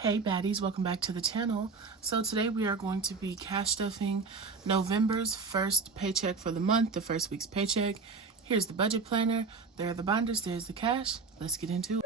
Hey baddies, welcome back to the channel. So today we are going to be cash stuffing November's first paycheck for the month, the first week's paycheck. Here's the budget planner, there are the binders, there's the cash. Let's get into it.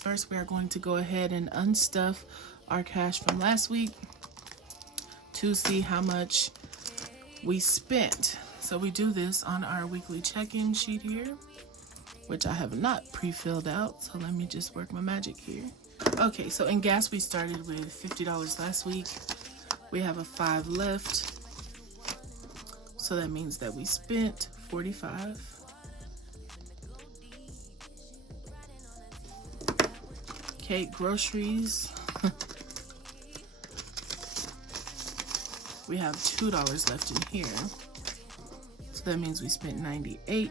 First, we are going to go ahead and unstuff our cash from last week to see how much we spent. So we do this on our weekly check-in sheet here, which I have not pre-filled out. So let me just work my magic here. Okay, so in gas we started with $50 last week. We have a $5 left. So that means that we spent $45. Okay, groceries. We have $2 left in here. So that means we spent $98.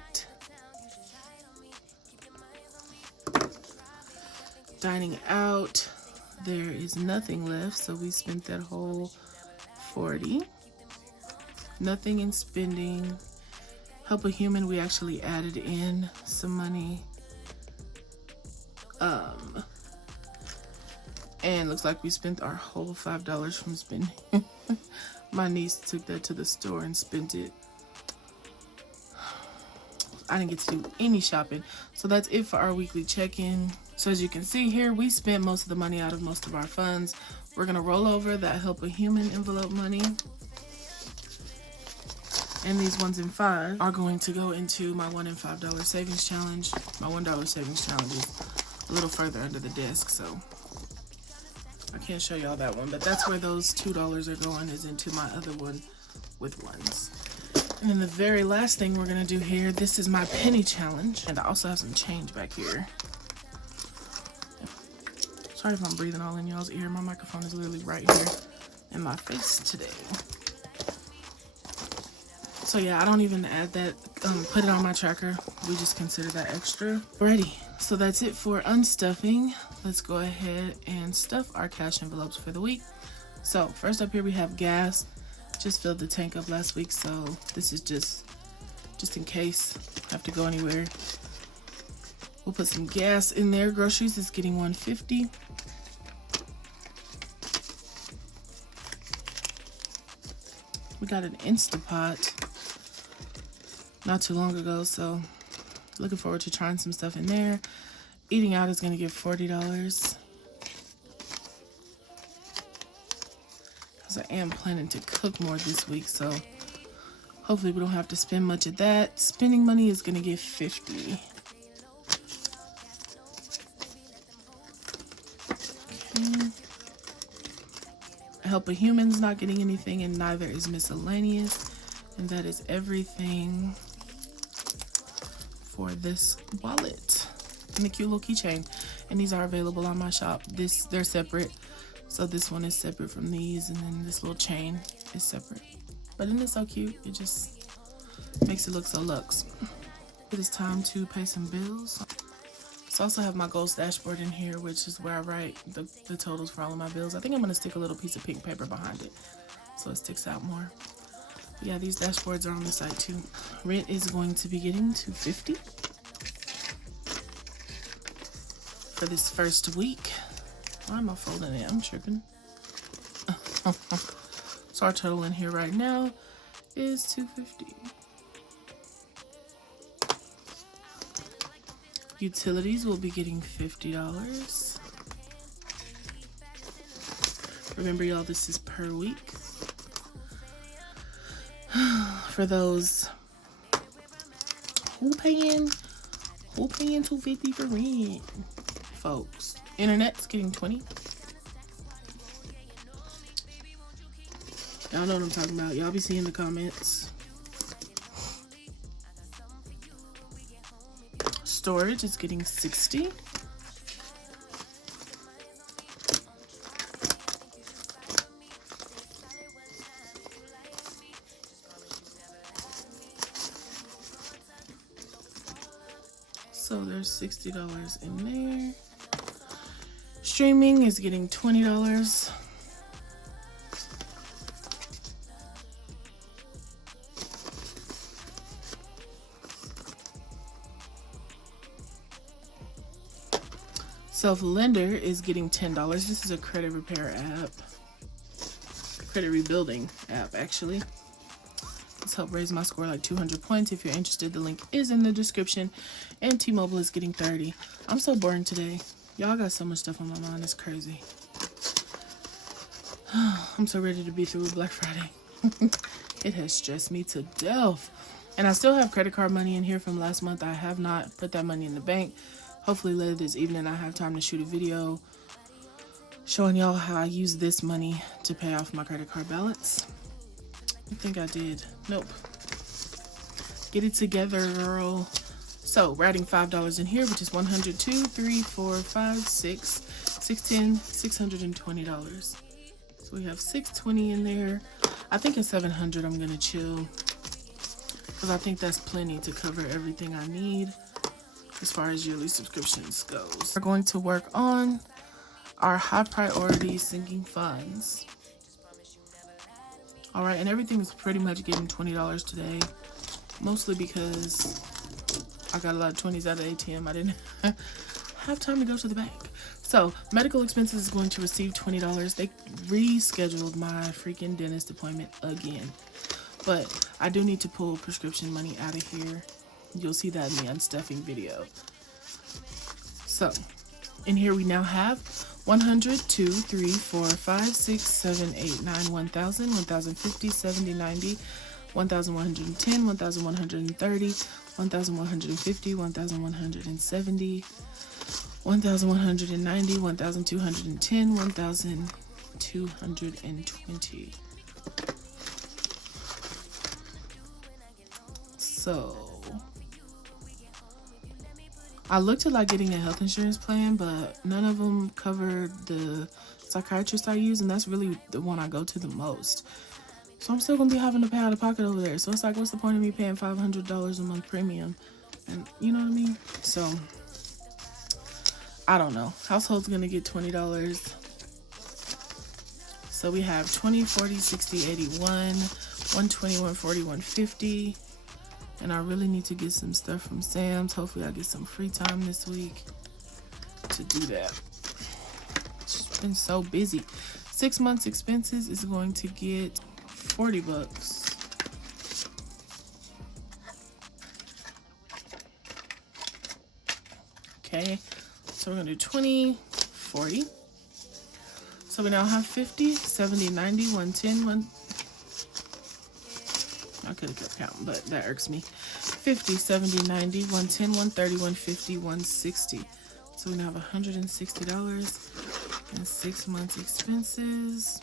Dining out, there is nothing left, so we spent that whole $40. Nothing in spending. Help a Human, we actually added in some money. And looks like we spent our whole $5 from spending. My niece took that to the store and spent it. I didn't get to do any shopping. So that's it for our weekly check-in. So as you can see here, we spent most of the money out of most of our funds. We're gonna roll over that Help a Human envelope money. And these ones in 5 are going to go into my $1 and $5 savings challenge. My $1 savings challenge is a little further under the desk, so I can't show y'all that one, but that's where those $2 are going, is into my other one with ones. And then the very last thing we're gonna do here, this is my penny challenge, and I also have some change back here. Sorry if I'm breathing all in y'all's ear. My microphone is literally right here in my face today. So yeah, I don't even add that, put it on my tracker. We just consider that extra. Alrighty, so that's it for unstuffing. Let's go ahead and stuff our cash envelopes for the week. So first up here we have gas. Just filled the tank up last week, so this is just in case I have to go anywhere. We'll put some gas in there. Groceries is getting $150. We got an Instapot not too long ago, so looking forward to trying some stuff in there. Eating out is going to give $40 because I am planning to cook more this week, so hopefully we don't have to spend much of that. Spending money is going to give $50. Okay. Help a Human's not getting anything, and neither is miscellaneous, and that is everything for this wallet. And a cute little keychain, and these are available on my shop. They're separate, so this one is separate from these, and then this little chain is separate. But isn't it so cute? It just makes it look so luxe. It is time to pay some bills. So I also have my goals dashboard in here, which is where I write the totals for all of my bills. I think I'm gonna stick a little piece of pink paper behind it so it sticks out more. But yeah, these dashboards are on the site too. Rent is going to be getting $250 for this first week. Why am I folding it? I'm tripping. So our total in here right now is $250. Utilities will be getting $50. Remember y'all, this is per week. For those who paying $250 for rent, folks. Internet's getting $20. Y'all know what I'm talking about. Y'all be seeing the comments. Storage is getting $60. So there's $60 in there. Streaming is getting $20. Self-lender is getting $10. This is a credit repair app. Credit rebuilding app, actually. Let's help raise my score like 200 points. If you're interested, the link is in the description. And T-Mobile is getting 30. I'm so boring today. Y'all got so much stuff on my mind. It's crazy. I'm so ready to be through with Black Friday. It has stressed me to death. And I still have credit card money in here from last month. I have not put that money in the bank. Hopefully later this evening I have time to shoot a video showing y'all how I use this money to pay off my credit card balance. I think I did. Nope. Get it together, girl. So we're adding $5 in here, which is 100, 2, 3, 4, 5, 6, 610, $620. So we have 620 in there. I think at 700 I'm gonna chill, because I think that's plenty to cover everything I need as far as yearly subscriptions goes. We're going to work on our high priority sinking funds. All right, and everything is pretty much getting $20 today, mostly because I got a lot of 20s out of ATM. I didn't have time to go to the bank. So medical expenses is going to receive $20. They rescheduled my freaking dentist appointment again, but I do need to pull prescription money out of here. You'll see that in the unstuffing video. So in here we now have 100, 2, 3, 4, 5, 6, 7, 8, 9, 1,000, 1,050, 70, 90, 1,110, 1,130, 1,150, 1,170, 1,190, 1,210, 1,220. So I looked at like getting a health insurance plan, but none of them covered the psychiatrist I use, and that's really the one I go to the most. So I'm still gonna be having to pay out of pocket over there. So it's like, what's the point of me paying $500 a month premium? And you know what I mean? So I don't know. Household's gonna get $20. So we have 20, 40, 60, 81, 120, 140, 150. And I really need to get some stuff from Sam's. Hopefully I get some free time this week to do that. It's been so busy. 6 months expenses is going to get $40. Okay, so we're gonna do 20, 40. So we now have 50, 70, 90, 110, I could have kept counting, but that irks me. 50, 70, 90, 110, 130, 150, 160. So we now have $160 in 6 months expenses.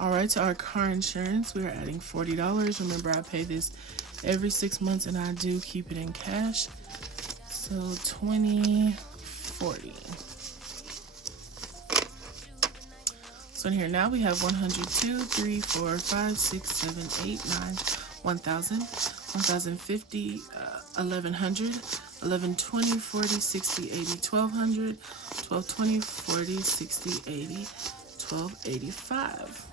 All right, to our car insurance, we are adding $40. Remember, I pay this every 6 months and I do keep it in cash. So 20, 40. So in here now we have 100, 2, 3, 4, 5, 6, 7, 8, 9, 1,000, 1,050, 1,100, 1,120, 40, 60, 80, 1,200, 1,220, 40, 60, 80, 1,285.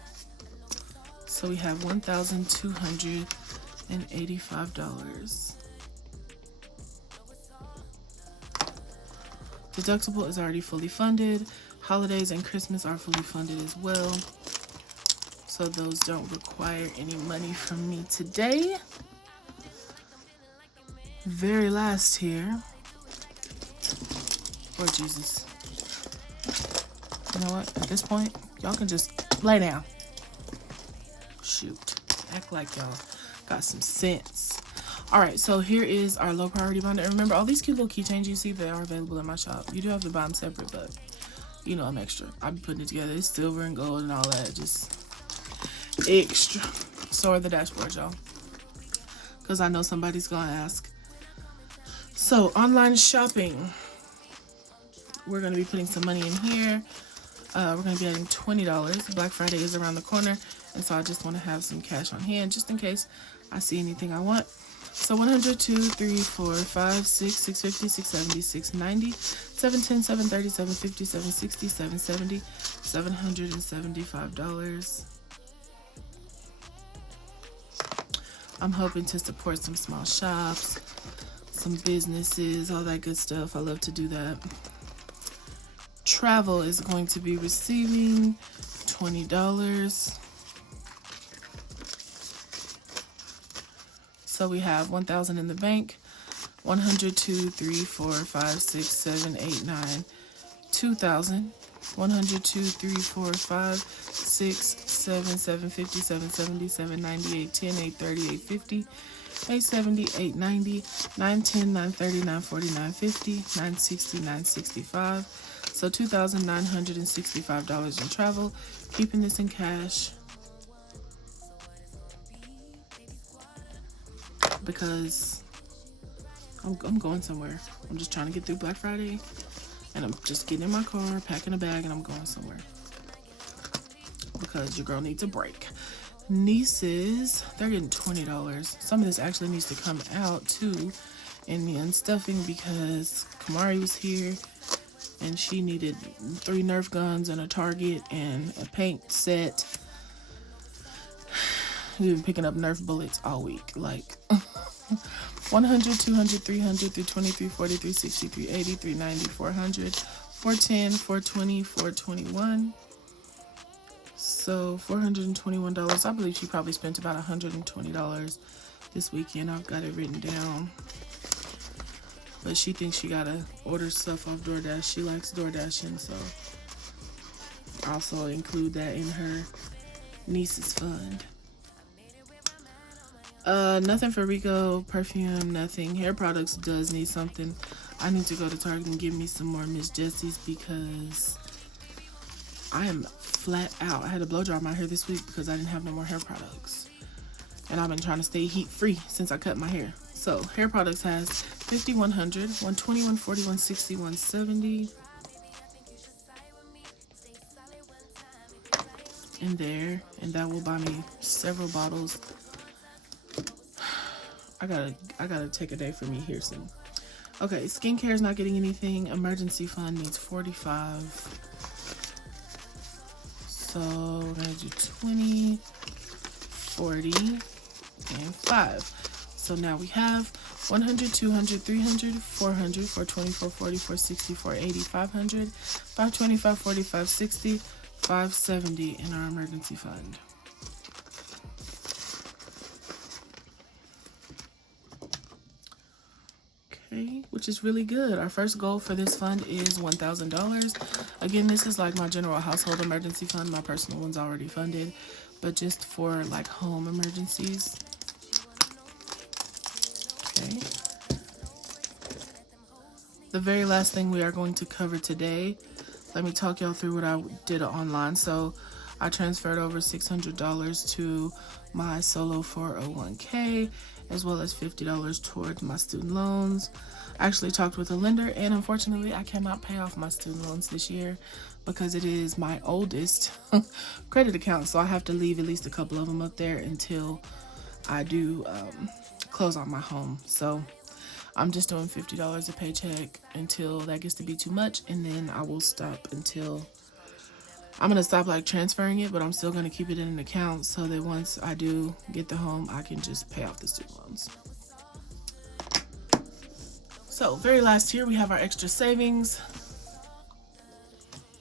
So we have $1,285. Deductible is already fully funded. Holidays and Christmas are fully funded as well. So those don't require any money from me today. Very last here. Lord Jesus. You know what? At this point, y'all can just lay down. Shoot. Act like y'all got some sense. Alright, so here is our low priority binder. And remember, all these cute little keychains you see, they are available in my shop. You do have to buy them separate, but you know I'm extra. I've been putting it together. It's silver and gold and all that. Just extra. So are the dashboards, y'all. Because I know somebody's going to ask. So, online shopping. We're going to be putting some money in here. We're going to be adding $20. Black Friday is around the corner. And so I just want to have some cash on hand just in case I see anything I want. So 100, 2, 3, 4, 5, 6, 650, 670, 690, 710, 730, 750, 760, 770, $775. I'm hoping to support some small shops, some businesses, all that good stuff. I love to do that. Travel is going to be receiving $20. So we have 1,000 in the bank, 100, 2, 3, 4, 5, 6, 7, 8, 9, 2,000, 100, 2, 3, 4, 5, 6, 7, 750, 770, 790, 810, 830, 850, 870, 890, 910, 930, 940, 950, 960, 965. So $2,965 in travel, keeping this in cash because I'm going somewhere. I'm just trying to get through Black Friday, and I'm just getting in my car, packing a bag, and I'm going somewhere because your girl needs a break. Nieces, they're getting $20. Some of this actually needs to come out too in the unstuffing because Kamari was here and she needed 3 Nerf guns and a target and a paint set. We've been picking up Nerf bullets all week, like 100, 200, 300, 320, 340, 360, 380, 390, 400, 410, 420, 421. So $421. I believe she probably spent about $120 this weekend. I've got it written down. But she thinks she gotta order stuff off DoorDash. She likes DoorDashing, so I'll also include that in her niece's fund. Nothing for Rico, perfume, nothing. Hair products does need something. I need to go to Target and give me some more Miss Jessie's because I am flat out. I had to blow dry my hair this week because I didn't have no more hair products. And I've been trying to stay heat free since I cut my hair. So hair products has 50, 100, 120, 140, 160, 170. In there. And that will buy me several bottles. I gotta take a day for me here soon. Okay, skincare is not getting anything. Emergency fund needs 45. So we're gonna do 20, 40, and 5. So now we have 100, 200, 300, 400, 420, 440, 460, 480, 500, 520, 540, 560, 570 in our emergency fund. Okay, which is really good. Our first goal for this fund is $1,000. Again, this is like my general household emergency fund. My personal one's already funded, but just for like home emergencies. Okay. The very last thing we are going to cover today, let me talk y'all through what I did online. So I transferred over $600 to my solo 401k, as well as $50 towards my student loans. I actually talked with a lender, and unfortunately I cannot pay off my student loans this year because it is my oldest credit account, so I have to leave at least a couple of them up there until I do close on my home. So I'm just doing $50 a paycheck until that gets to be too much, and then I will stop until I'm going to stop like transferring it, but I'm still going to keep it in an account so that once I do get the home, I can just pay off the student loans. So very last here, we have our extra savings,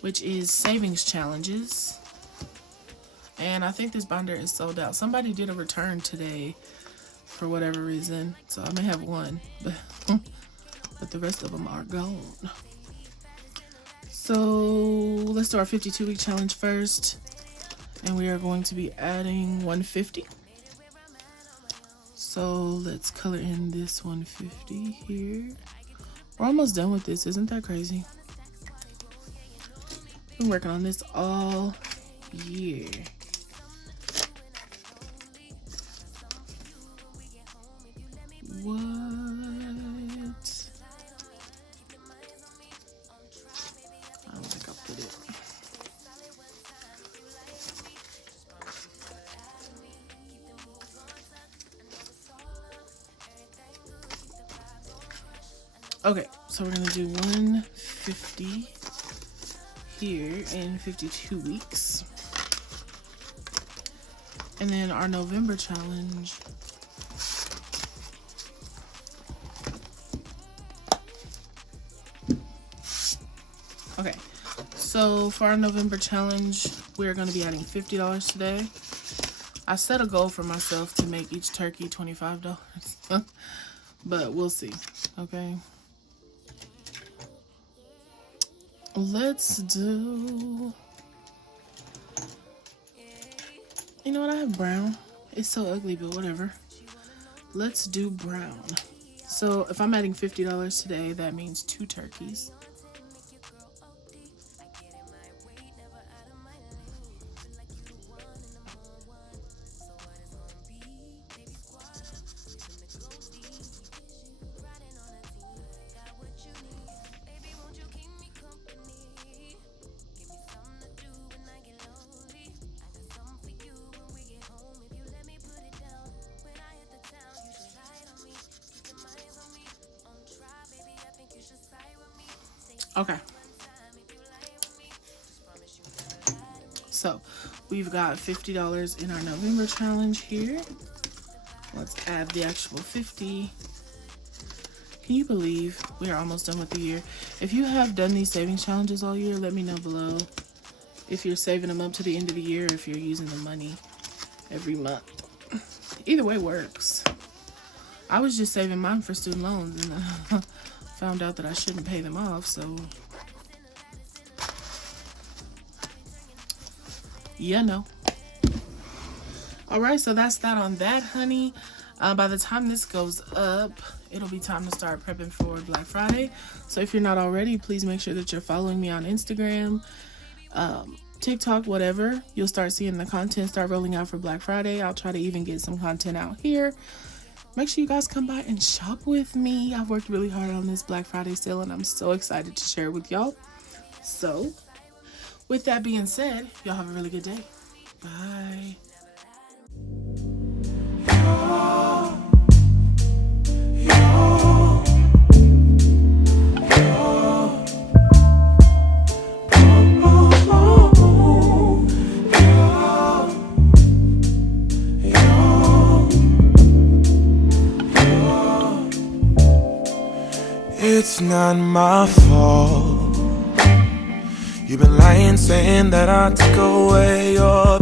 which is savings challenges. And I think this binder is sold out. Somebody did a return today for whatever reason, so I may have one, but the rest of them are gone. So let's do our 52-week challenge first, and we are going to be adding 150. So let's color in this 150 here. We're almost done with this. Isn't that crazy? Been working on this all year. What? I don't think I put it. Okay, so we're gonna do 150 here in 52 weeks. And then our November challenge. Okay, so for our November challenge, we're going to be adding $50 today. I set a goal for myself to make each turkey $25, but we'll see, okay? Let's do, you know what, I have brown. It's so ugly, but whatever. Let's do brown. So if I'm adding $50 today, that means 2 turkeys. Okay. So we've got $50 in our November challenge here. Let's add the actual 50. Can you believe we are almost done with the year? If you have done these savings challenges all year, let me know below. If you're saving them up to the end of the year, if you're using the money every month. Either way works. I was just saving mine for student loans and found out that I shouldn't pay them off, so yeah, no. All right, so that's that on that, honey. By the time this goes up, it'll be time to start prepping for Black Friday. So if you're not already, please make sure that you're following me on Instagram, TikTok, whatever. You'll start seeing the content start rolling out for Black Friday. I'll try to even get some content out here. Make sure you guys come by and shop with me. I've worked really hard on this Black Friday sale, and I'm so excited to share it with y'all. So with that being said, y'all have a really good day. Bye. It's not my fault. You've been lying, saying that I took away your